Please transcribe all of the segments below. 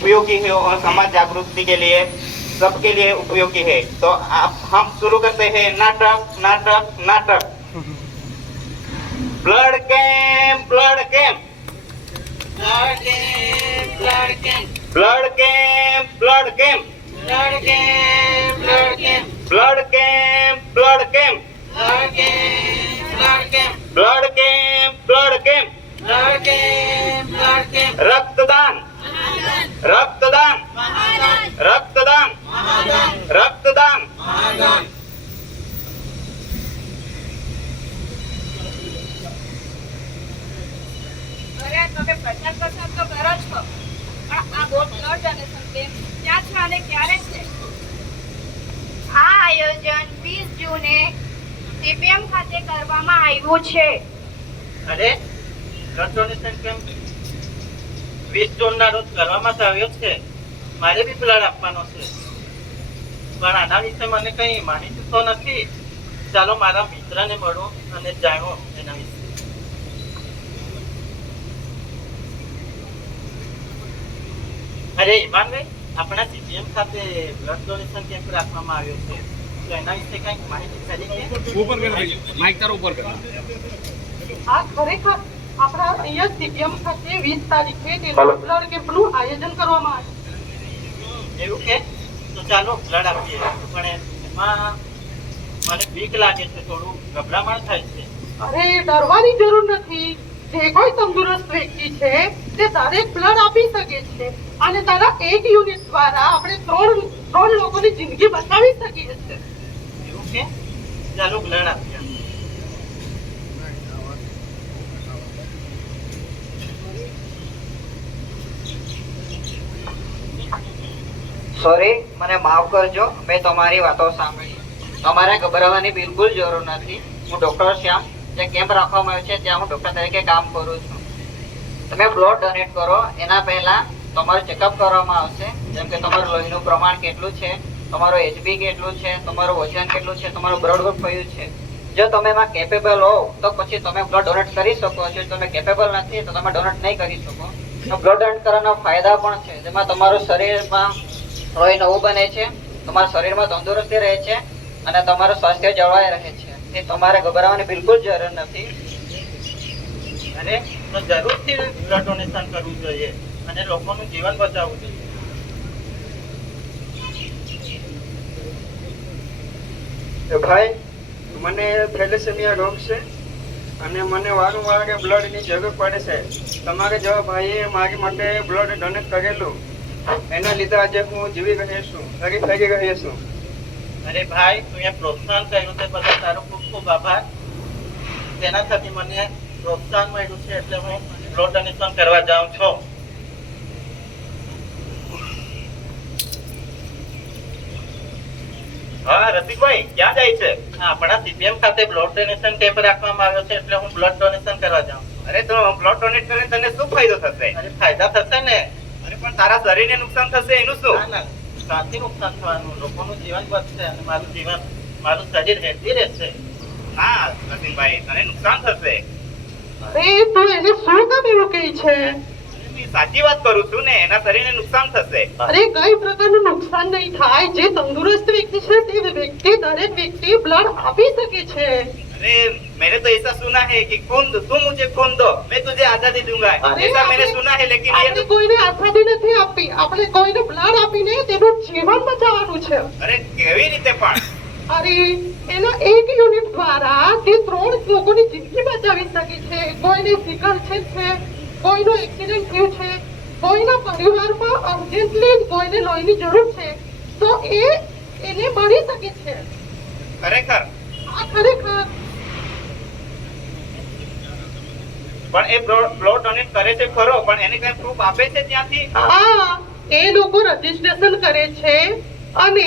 उपयोगी है और समाज जागृति के लिए सबके लिए उपयोगी है। तो आप हम शुरू करते हैं नाटक नाटक नाटक। Blood camp blood camp blood camp blood camp blood camp blood camp blood camp blood camp blood camp blood camp blood camp blood camp blood camp blood camp blood camp blood camp रक्तदान रक्तदान रक्तदान रक्तदान અરે તમે પ્રચાર પ્રસાર તો કરો છો પણ આ બ્લડ ડોનેશન કેમ્પ ક્યાં છે અને ક્યારે છે? આ આયોજન 20 જૂને સીપીએમ ખાતે કરવામાં આવ્યું છે. અરે બ્લડ ડોનેશન કેમ્પ 20 જૂનના રોજ કરવામાં તો આવ્યો છે. મારે બી બ્લડ આપવાનો છે, પણ આના વિશે મને કઈ માહિતી તો નથી. ચાલો મારા મિત્રને મળો અને જાણો એના વિશે. અરે ઈમાનભાઈ, આપણા સીપીએમ ખાતે બ્લડ ડોનેશન કેમ્પ રાખવામાં આવ્યો છે, તો એના વિશે કઈક માહિતી ખરી છે? ऊपर कर भाई, माइक तारा ऊपर कर. આ ખરેખર આપણા અહીંયા સીપીએમ ખાતે 20 તારીખે તેનું બ્લડ કેમ્પનું આયોજન કરવામાં આવ્યું. એવું કે તો ચાલો બ્લડ આપીએ. પણ એમાં મને બીક લાગે છે, થોડું ગભરામણ થાય છે. અરે ડરવાની જરૂર નથી. જે કોઈ તંદુરસ્ત વ્યક્તિ છે તે દરેક બ્લડ આપી શકે છે અને તારા એક યુનિટ દ્વારા આપણે ત્રણ લોકોની જિંદગી બચાવી શકીએ છીએ. એવું કે ચાલો બ્લડ આપીએ. સોરી, મને માફ કરજો, મેં તમારી વાતો સાંભળી. તમારે ગભરાવાની બિલકુલ જરૂર નથી. હું ડોક્ટર શ્યામ, જે કેમ્પ રાખવામાં આવ્યો છે ત્યાં હું ડોક્ટર તરીકે કામ કરું છું. તમે બ્લડ ડોનેટ કરો એના પહેલા તમારું ચેકઅપ કરવામાં આવશે, જેમ કે તમારું લોહીનું પ્રમાણ કેટલું છે, તમારું એચબી કેટલું છે, તમારું વજન કેટલું છે, તમારું બ્લડ ગ્રુપ કયું છે. જો તમે એમાં કેપેબલ હો તો પછી તમે બ્લડ ડોનેટ કરી શકો છો. તમે કેપેબલ નથી તો તમે ડોનેટ નહીં કરી શકો. તો બ્લડ ડોનેટ કરવાના ફાયદા પણ છે, જેમાં તમારું શરીરમાં લોહી નવું બને છે, તમારા શરીરમાં તંદુરસ્તી રહે છે અને તમારું સ્વાસ્થ્ય જળવાઈ રહે છે. તે તમારે ગભરાવાની બિલકુલ જરૂર નથી. અને તો જરૂરથી બ્લડ ડોનેશન કરવું જોઈએ અને લોકોનું જીવન બચાવવું જોઈએ. ભાઈ, મને થેલેસેમિયા રોગ છે અને મને વારંવાર બ્લડની જરૂર પડે છે. તમારે જેવા ભાઈએ મારી માટે બ્લડ ડોનેટ કરેલું, એના લીધે આજે હું જીવી રહ્યો છું, ફરી રહ્યો છું. અરે ભાઈ, તું એ પ્રોત્સાહન કર્યું તે બદલ તારો ખૂબ ખૂબ આભાર. તેના થકી મને પ્રોત્સાહન મળ્યું છે એટલે હું બ્લડ ડોનેશન કરવા જાઉં છું. હા રસિકભાઈ, ક્યાં જાય છે? આપણા સીપીએમ ખાતે બ્લડ ડોનેશન કેમ્પ રાખવામાં આવ્યો છે એટલે હું બ્લડ ડોનેશન કરવા જાઉં છું. અરે તો બ્લડ ડોનેટ કરીને તને શું ફાયદો થશે? અરે ફાયદા થશે ને. અરે પણ તારા શરીરને નુકસાન થશે એનું શું? ના ના, સાથી નુકસાન થવાનું, લોકોનું જીવન બચશે અને મારું શરીર હેલ્ધી રહેશે. હા રસિકભાઈ, તને નુકસાન થશે. અરે તું એને શું કામ એવું કહે છે? મેં સાચી વાત કરું છું ને, એના શરીરને નુકસાન થશે. અરે કઈ પ્રકારનું નુકસાન નહીં થાય. જે તંદુરસ્ત વ્યક્તિ છે તે વ્યક્તિ દરેક વ્યક્તિ બ્લડ આપી શકે છે. अरे मैंने तो ऐसा सुना है कि खून दो, तुम मुझे खून दो, मैं तुझे आजादी दूंगा, ऐसा मैंने सुना है. लेकिन ये આપણે કોઈને આઝાદી નથી આપી, આપણે કોઈને બ્લડ આપીને તેનું જીવન બચાવવાનું છે. અરે કેવી રીતે પણ? અરે એના એક યુનિટ દ્વારા તે 3 લોકોની જિંદગી બચાવી શકે છે. કોઈને સિકલ છે, કોઈનો એક્સિડન્ટ થયું છે, કોઈના પરિવારમાં અર્જન્ટલી કોઈને લોહીની જરૂર છે, તો એને મળી શકે છે. ખરેખર? આ ખરેખર. પણ એ બ્લડ ડોનેટ કરે છે ખરો, પણ એને કઈ પ્રૂફ આપે છે ત્યાંથી? હા, એ લોકો રજીસ્ટ્રેશન કરે છે અને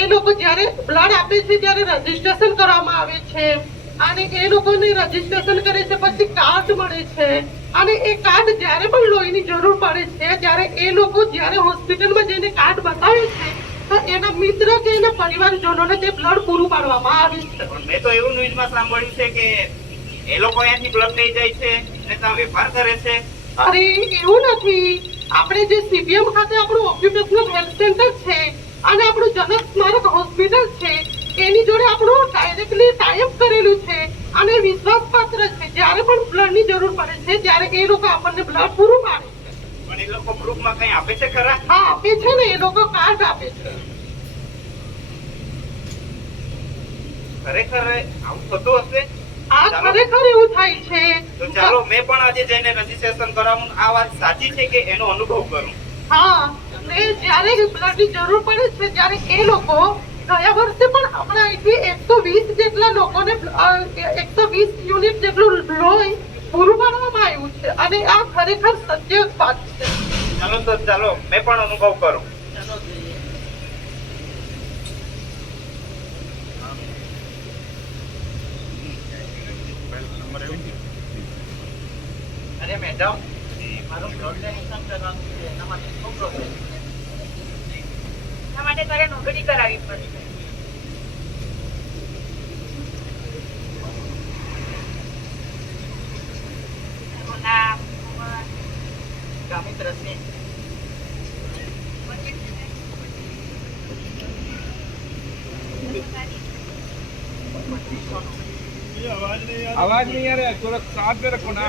એ લોકો જ્યારે બ્લડ આપે છે ત્યારે રજીસ્ટ્રેશન કરવામાં આવે છે અને એ લોકોને રજીસ્ટ્રેશન કરે છે, પછી કાર્ડ મળે છે અને એ કાર્ડ જ્યારે પણ લોહીની જરૂર પડે છે ત્યારે એ લોકો જ્યારે હોસ્પિટલમાં જઈને કાર્ડ બતાવે છે તો એના મિત્ર કે એના પરિવારજનોને તે બ્લડ પૂરું પાડવામાં આવે છે. પણ મેં તો એવું ન્યૂઝમાં સાંભળ્યું છે કે એ લોકો અહીંયાથી બ્લડ લઈ જાય છે અને ત્યાં વેપાર કરે છે. અરે એવું નથી. આપણે જે સીપીએમ ખાતે આપણું ઓક્યુપેશનલ હેલ્થ સેન્ટર છે અને આપણું જનક સ્મારક હોસ્પિટલ છે એની જોડે આપણું ડાયરેક્ટલી ટાઈપ કરેલું છે અને વિશ્વાસપાત્ર છે. જ્યારે પણ બ્લડની જરૂર પડે છે ત્યારે એ લોકો આપણને બ્લડ પૂરું પાડે છે. પણ એ લોકો પ્રૂફમાં કઈ આપે છે ખરા? હા આપે છે ને, એ લોકો કાર્ડ આપે છે. ખરેખર આવું થતું હશે? આ ચાલો. ખરેખર એવું થાય છે. તો ચાલો મેં પણ આજે જઈને રજીસ્ટ્રેશન કરાવું. આ વાત સાચી છે કે એનો અનુભવ કરું? હા, ને જ્યારે બ્લડની જરૂર પડે છે ત્યારે એ લોકો ગયા વર્ષે પણ આપણા અહીંથી 120 જેટલા લોકોને 120 યુનિટ જેટલું લોહી પૂરું પાડવામાં આવ્યું છે અને આ ખરેખર સત્ય વાત છે. ચાલો તો ચાલો મેં પણ અનુભવ કરું. અરે મેડમ, મારું બ્લડ ડોનેશન કરવાનું છે, એના માટે શું પ્રોસેસ? એના માટે તારે નોંધણી કરાવવી પડશે. તારું નામ, ઉંમર, ગામિત રસિક. आवाज नहीं आ रहा है, थोड़ा साथ में रखो ना.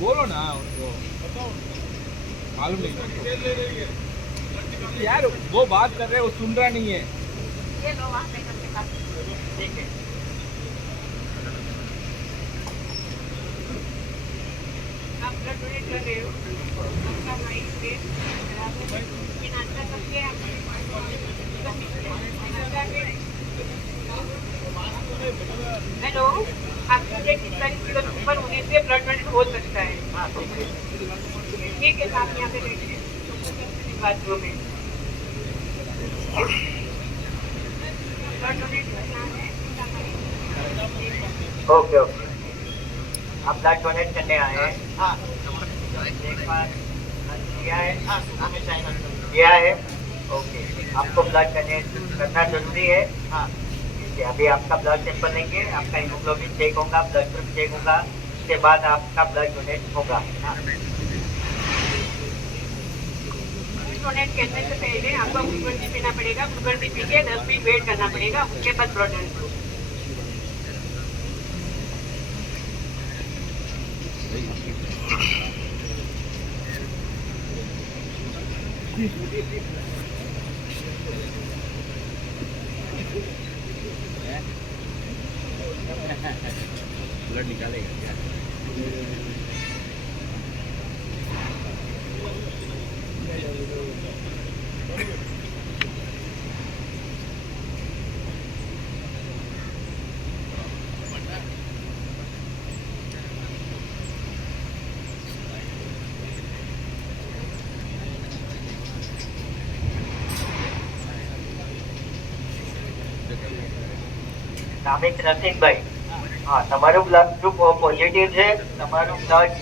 बोलो ना उनको, मालूम नहीं यार, वो बात कर रहे हैं, वो सुन रहा नहीं है. ये लो वहाँ पे करके पास. ठीक है. आप ब्लड डोनेट कर रहे हो, आपका माइक पे ये नाश्ता करके हेलो, आपकी मुझे 40 किलो से ऊपर होने से ब्लड डोनेट हो सकता है. ठीक है, आप यहाँ पे बैठिए बाथरूम में. ब्लड डोनेट करना है. ओके ओके, आप ब्लड डोनेट करने आए हैं? हाँ. एक बार किया है? हाँ, सुबह में चाय नाश्ता. किया है? ओके, आपको ब्लड डोनेट करना जरूरी है? हाँ. ठीक है, अभी आपका ब्लड सैंपल लेंगे, आपका हीमोग्लोबिन चेक होगा, ब्लड ग्रुप चेक होगा, उसके बाद आपका ब्लड डोनेट होगा. हाँ. डोनेट करने से पहले आपको ग्लूकोन डी पीना पड़ेगा. ग्लूकोन डी पी के 10 मिनट वेट करना पड़ेगा, उसके बाद ब्लड डोनेट. ब्लड निकालेगा क्या? નામિક રસિકભાઈ, હા, તમારું બ્લડ ગ્રુપ પોઝિટિવ છે, તમારું બ્લડ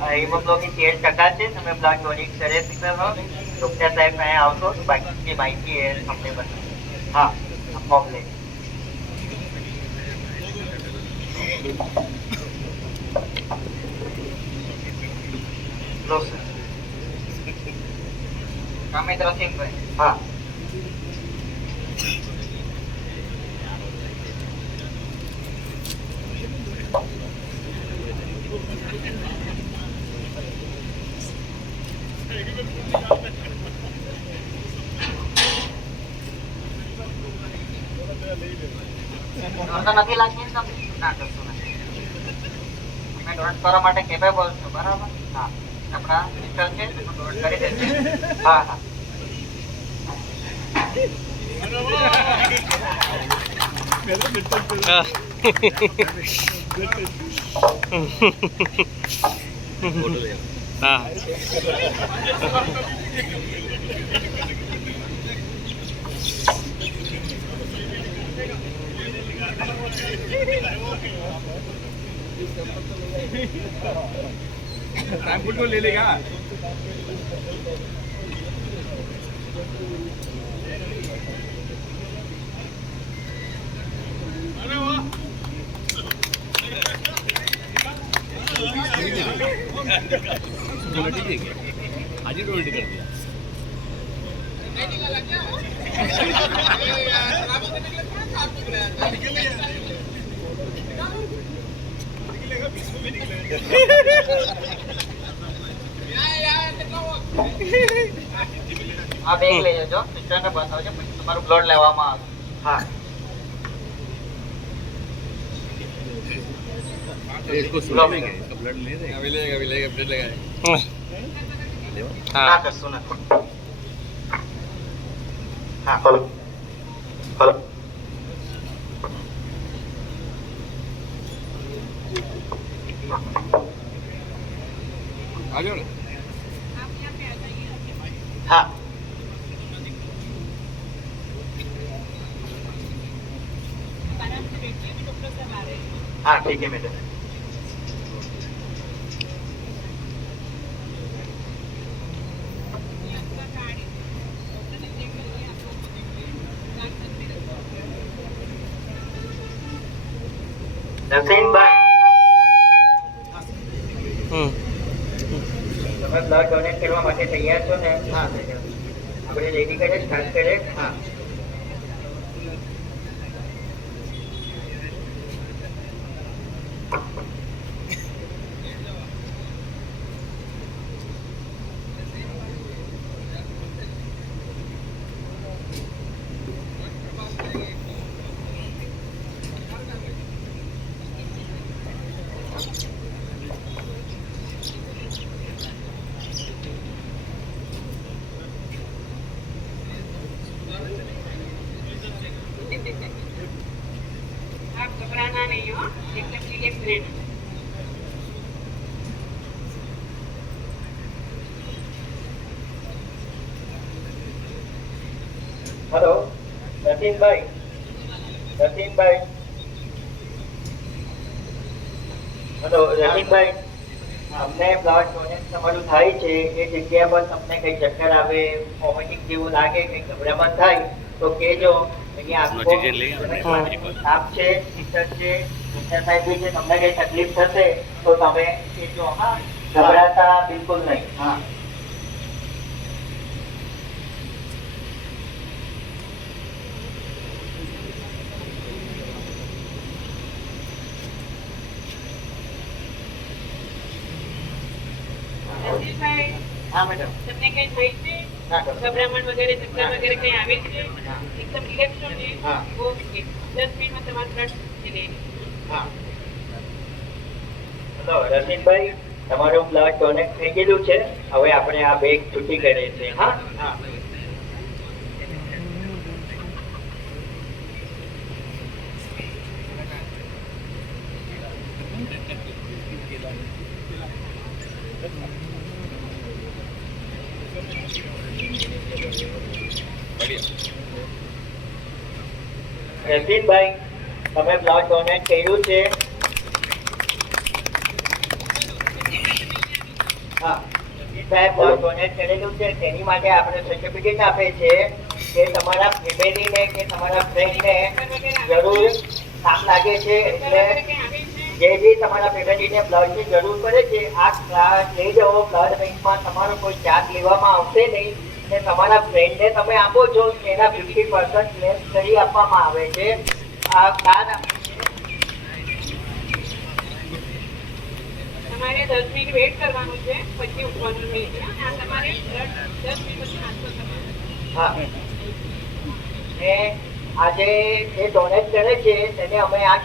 હિમોગ્લોબિન 13% છે, તમે બ્લડ ડોનેટ કરે છે. ડોક્ટર સાહેબ અહીંયા આવશો તો બાકીની માહિતી એ તમને બતાવો. હા, ફોર્મ લઈ લો સર. ગામિત રસિકભાઈ. હા, નોંધ નથી લાગતી ને તમને? ના, કશું નથી. તમે ડોનેટ કરવા માટે કેપેબલ છો, બરાબર? હા. આપણા સિસ્ટર છે, તમે ડોનેટ કરી દેશે. હા, હા. सैंपल तो ले लेगा. जो लटी थी क्या आज ही उल्टी कर दिया આ બેગ લઈ જજો સિસ્ટરને બતાવજો પછી તમારું બ્લડ લેવામાં આવે હા इसको सुना लेंगे इसका ब्लड ले देंगे अभी लेगा ब्लड लगाए ના કરશું ના હા ખોલો ખોલો आ जाओ ना હા हाँ ठीक है मैडम નરસિંહભાઈ તમે બ્લડ ડોનેટ કરવા માટે તૈયાર છો ને હા આપણે રેડી કરીએ સ્ટાર્ટ કરીએ હા आप घबराना नहीं हो एकदम रिलैक्स रहना हेलो नसीनभाई नसीनभाई हेलो નસીનભાઈ અમને બ્લડ ડોનેટ તમારું થાય છે એ જગ્યા પર તમને કઈ ચક્કર આવે વોમિટિંગ જેવું લાગે કઈ ગભરામણ થાય તો કહેજો અહીંયા આપ છે સિસ્ટર છે સિસ્ટર સાહેબ છે તમને કઈ તકલીફ થશે તો તમે કહેજો હા ગભરાતા બિલકુલ નહીં હા हाँ मैडम તમને કઈ થાય છે ના કરો ગભરામણ વગેરે ચક્કર વગેરે કઈ આવે છે એકદમ રિલેક્સ છો ને હા. ઓકે 10 મિનિટમાં તમારું બ્લડ લઈ હા હેલો રસીનભાઈ તમારું બ્લડ ડોનેટ થઈ ગયેલું છે હવે આપણે આ બેગ છૂટી કરીએ છીએ હા હા રસીનભાઈ તમે બ્લડ ડોનેટ કર્યું છે હા રસીનભાઈ બ્લડ ડોનેટ કરેલું છે તેની માટે આપણે સર્ટિફિકેટ આપે છે કે તમારા ફેમિલીને કે તમારા ફ્રેન્ડને જરૂર કામ લાગે છે એટલે જે બી તમારા ફેમિલીને બ્લડની જરૂર પડે છે આ લઈ જાઓ બ્લડ બેંકમાં તમારો કોઈ ચાર્જ લેવામાં આવશે નહીં ને તમારા ફ્રેન્ડને તમે આપો છો એના 50% લેસ કરી આપવામાં આવે છે આ કાર્ડ તમારે 10 મિનિટ વેઇટ કરવાનું છે પછી ઉઠવાનું છે આ તમારે બ્લડ 10 મિનિટ પછી ટ્રાન્સફર કરવાનું હા ને આજે જે ડોનેટ કરે છે તેને અમે આ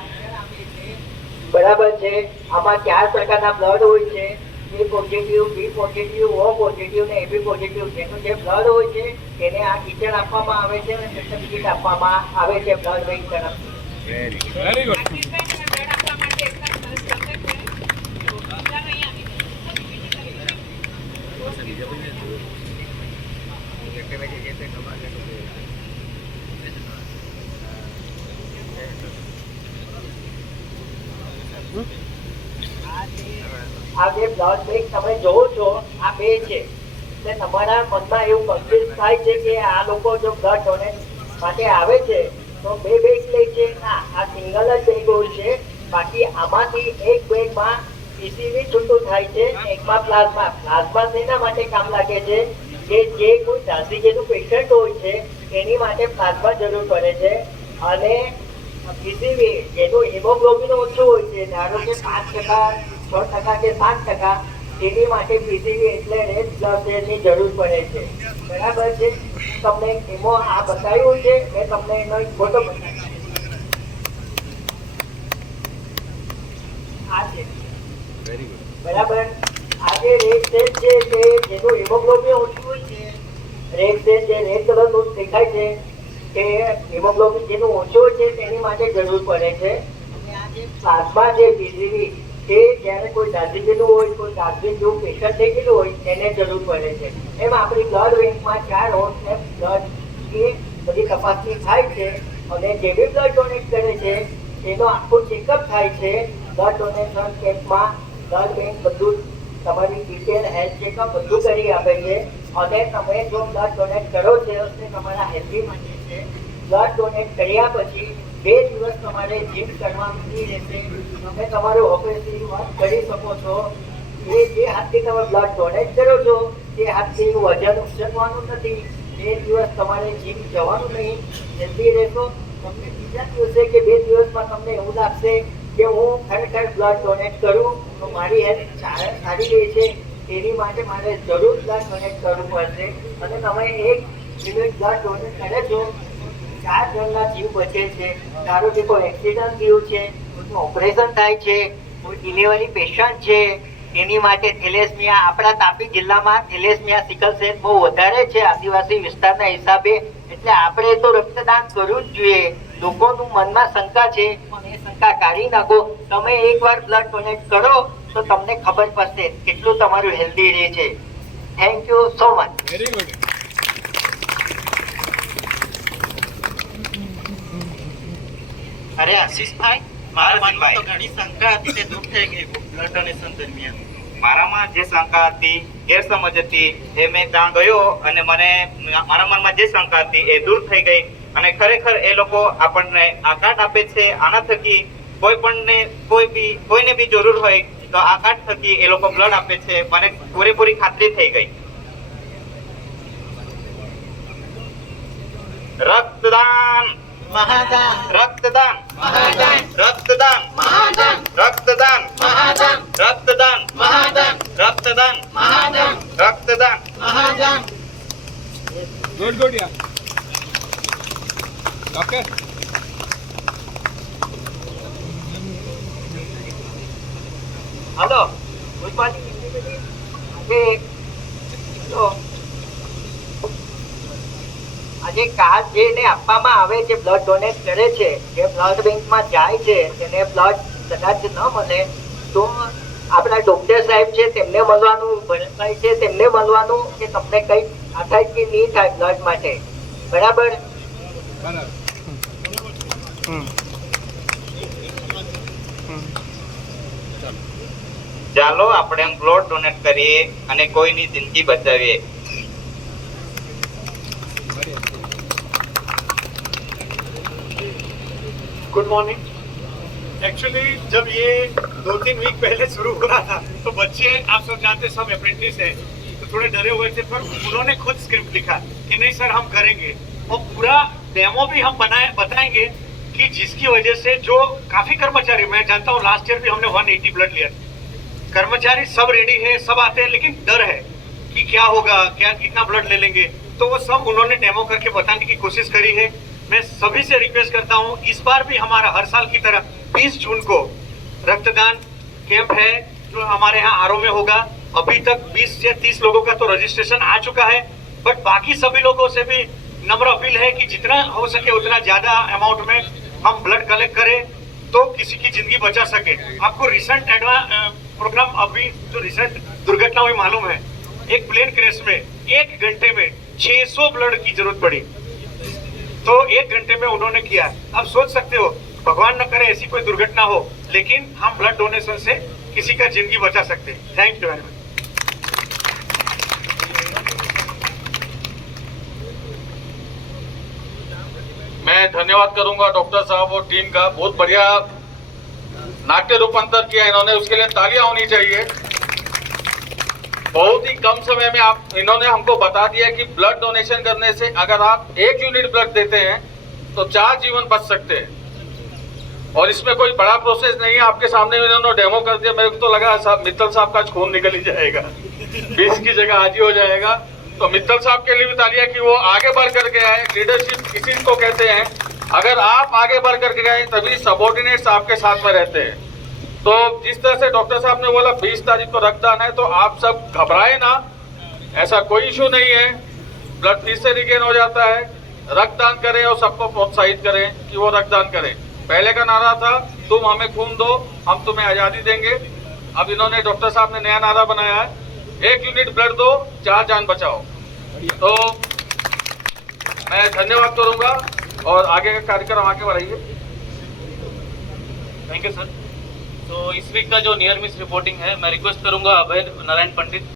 બરાબર છે આમાં 4 પ્રકારના બ્લડ હોય છે એ પોઝિટિવ બી પોઝિટિવ ઓ પોઝિટિવ ને એબી પોઝિટિવ જેનું જે બ્લડ હોય છે તેને આ કિચન આપવામાં આવે છે અને સર્ટિફિકેટ આપવામાં આવે છે બ્લડ બેંક તરફથી वेरी गुड આશીષભાઈ તમે બ્લડ આપવા માટે એકદમ સરસ લખે છે ચાલો અહીંયા આ જે બ્લડ બેંક તમે જોવો છો આ બે છે એટલે તમારા મનમાં એવું કન્ફ્યુઝ થાય છે કે આ લોકો જો બ્લડ ડોનેટ માટે આવે છે તો બે બેગ લે છે ના આ સિંગલ જ બેગ હોય છે બાકી આમાંથી એક બેગમાં પીસીવી છૂટું થાય છે, એકમાં પ્લાઝમા. પ્લાઝમા શેના માટે કામ લાગે છે કે જે કોઈ દાઝીકેનું પેશન્ટ હોય છે એની માટે પ્લાઝમા જરૂર પડે છે. અને પીસીવી જેનું હિમોગ્લોબિન ઓછું હોય છે, ધારો કે 5%, 6% કે 7%, તેની માટે પીસીવી એટલે રેડ બ્લડ સેલની જરૂર પડે છે. બરાબર છે? તમને એમો આ બતાવ્યું છે, મેં તમને એનો એક ફોટો બતાવ્યો આ છે. બરાબર. આ જે રેડ સેલ છે તે જેનું હિમોગ્લોબિન ઓછું હોય છે, રેડ સેલ જે રેડ કલરનું દેખાય છે કે હિમોગ્લોબિન જેનું ઓછું હોય છે તેની માટે જરૂર પડે છે. અને આ જે પ્લાઝમા છે પીસીવી તે જ્યારે કોઈ દાઝીકેલું હોય, કોઈ દાઝી જેવું પેશન્ટ થઈ ગયેલું હોય તેને જરૂર પડે છે. એમ આપણી બ્લડ બેંકમાં 4 હોટ બ્લડની બધી તપાસણી થાય છે અને જે બી બ્લડ ડોનેટ કરે છે તેનો આખો ચેકઅપ થાય છે. બ્લડ ડોનેશન કેમ્પમાં બ્લડ બેંક બધું તમારી ડિટેલ હેલ્થ ચેકઅપ બધું કરી આપે છે. અને તમે જો બ્લડ ડોનેટ કરો છો તે તમારા હેલ્ધી માટે છે. બ્લડ ડોનેટ કર્યા પછી 2 દિવસ તમારે જીમ કરવાનું રહેશે. તમે તમારું ઓપરેશન વર્ક કરી શકો છો. એ જે હાથથી તમે બ્લડ ડોનેટ કરો છો તે હાથથી વજન ઉચકવાનું નથી. 2 દિવસ તમારે જીમ જવાનું નહીં, હેલ્ધી રહેશો. તમને બીજા દિવસે કે 2 દિવસમાં તમને એવું લાગશે કે હું ખરેખર બ્લડ ડોનેટ કરું તો મારી હેલ્થ સારી રહે છે, તેની માટે મારે જરૂર બ્લડ ડોનેટ કરવું પડશે. અને તમે 1 યુનિટ બ્લડ ડોનેટ કરે છો 4 જણના જીવ બચે છે. ધારો કે કોઈ એક્સિડન્ટ થયું છે, કોઈનું ઓપરેશન થાય છે, કોઈ ડિલિવરી પેશન્ટ છે, એની માટે થેલેસમિયા, આપણા તાપી જિલ્લામાં થેલેસમિયા સિકલ સેલ બહુ વધારે છે આદિવાસી વિસ્તારના હિસાબે. એટલે આપણે તો રક્તદાન કરવું જ જોઈએ. લોકોનું મનમાં શંકા છે પણ એ શંકા કાઢી નાખો. તમે એકવાર બ્લડ ડોનેટ કરો તો તમને ખબર પડશે કેટલું તમારું હેલ્ધી રહે છે. Thank you so much. Very good. અરે આશીષભાઈ, મારા મનમાં તો ઘણી શંકા હતી તે દૂર થઈ ગઈ બ્લડ ડોનેશન દરમિયાન. મારામાં જે શંકા હતી, ગેરસમજ હતી, એ મેં ત્યાં ગયો અને મને મારા મનમાં જે શંકા હતી એ દૂર થઈ ગઈ. અને ખરેખર એ લોકો આપણને આ કાર્ડ આપે છે. આના થકી કોઈને બી જરૂર હોય તો આ કાર્ડ થકી એ લોકો બ્લડ આપે છે. મને પૂરેપૂરી ખાતરી થઈ ગઈ. રક્તદાન મહાદાન, રક્તદાન મહાદાન, રક્તદાન મહાદાન, રક્તદાન મહાદાન, રક્તદાન મહાદાન, રક્તદાન મહાદાન, રક્તદાન. મહાદાન. ગુડ ગુડ યાર. Doctor hello, good morning. આજે કાર્ડ જેને આપવામાં આવે છે, બ્લડ ડોનેટ કરે છે, જે બ્લડ બેંકમાં જાય છે તેને બ્લડ કદાચ ન મળે તો આપણા ડોક્ટર સાહેબ છે તેમને મળવાનું, ભરતભાઈ છે તેમને મળવાનું કે તમને કઈ થાય કે નહીં થાય બ્લડ માટે. બરાબર? બરાબર. ચાલો આપણે બ્લડ ડોનેટ કરીએ અને કોઈની જિંદગી બચાવીએ. Good morning. एक्चुअली जब ये 2-3 वीक पहले शुरू हो रहा था तो बच्चे, आप सब जानते हैं, सब अप्रेंटिस है तो थोड़े डरे हुए थे, पर उन्होंने खुद स्क्रिप्ट लिखा कि नहीं सर हम करेंगे, और पूरा डेमो भी हम बताएंगे कि जिसकी वजह से जो काफी कर्मचारी, मैं जानता हूँ लास्ट ईयर भी हमने 180 ब्लड लिया, कर्मचारी सब रेडी है, सब आते हैं, लेकिन डर है कि क्या होगा, क्या कितना ब्लड ले लेंगे. तो वो सब उन्होंने डेमो करके बताने की कोशिश करी है. मैं सभी से रिक्वेस्ट करता हूँ, इस बार भी हमारा हर साल की तरह 20 जून को रक्तदान कैंप है जो हमारे यहाँ आरओ में होगा. अभी तक 20 से 30 लोगों का तो रजिस्ट्रेशन आ चुका है, बट बाकी सभी लोगों से भी नम्र अपील है कि जितना हो सके उतना ज्यादा अमाउंट में हम ब्लड कलेक्ट करें तो किसी की जिंदगी बचा सके. आपको रिसेंट प्रोग्राम, अभी जो रिसेंट दुर्घटना हुई मालूम है, एक प्लेन क्रैश में 1 घंटे में 600 ब्लड की जरूरत पड़ी, तो 1 घंटे में उन्होंने किया. अब सोच सकते हो, भगवान न करे ऐसी कोई दुर्घटना हो, लेकिन हम ब्लड डोनेशन से किसी का जिंदगी बचा सकते हैं. Thank you very much. मैं धन्यवाद करूंगा डॉक्टर साहब और टीम का. बहुत बढ़िया नाट्य रूपांतर किया इन्होंने, उसके लिए तालियां होनी चाहिए। बहुत ही कम समय में इन्होंने हमको बता दिया कि ब्लड डोनेशन करने से अगर आप 1 यूनिट ब्लड देते हैं तो 4 जीवन बच सकते हैं। और इसमें कोई बड़ा प्रोसेस नहीं है, आपके सामने इन्होंने डेमो कर दिया। मेरे को तो लगा साहब मित्तल साहब का खून निकल ही जाएगा, 20 की जगह आज ही हो जाएगा। तो मित्तल साहब के लिए भी तालियां कि वो आगे बढ़ करके आए। लीडरशिप इसी को कहते हैं, अगर आप आगे बढ़ करके गए तभी सबॉर्डिनेट्स आपके साथ में रहते हैं। तो जिस तरह से डॉक्टर साहब ने बोला 20 तारीख को रक्तदान है, तो आप सब घबराए ना, ऐसा कोई इशू नहीं है। ब्लड फिर से रिगेन हो जाता है। रक्तदान करें और सबको प्रोत्साहित करें कि वो रक्तदान करें। पहले का नारा था तुम हमें खून दो हम तुम्हें आजादी देंगे। अब इन्होंने डॉक्टर साहब ने नया नारा बनाया है, 1 यूनिट ब्लड दो 4 जान बचाओ। तो मैं धन्यवाद करूंगा और आगे का कार्यक्रम आगे बढ़ाइए। Thank you sir. तो इस वीक का जो नियर मिस रिपोर्टिंग है, मैं रिक्वेस्ट करूंगा अभय नारायण पंडित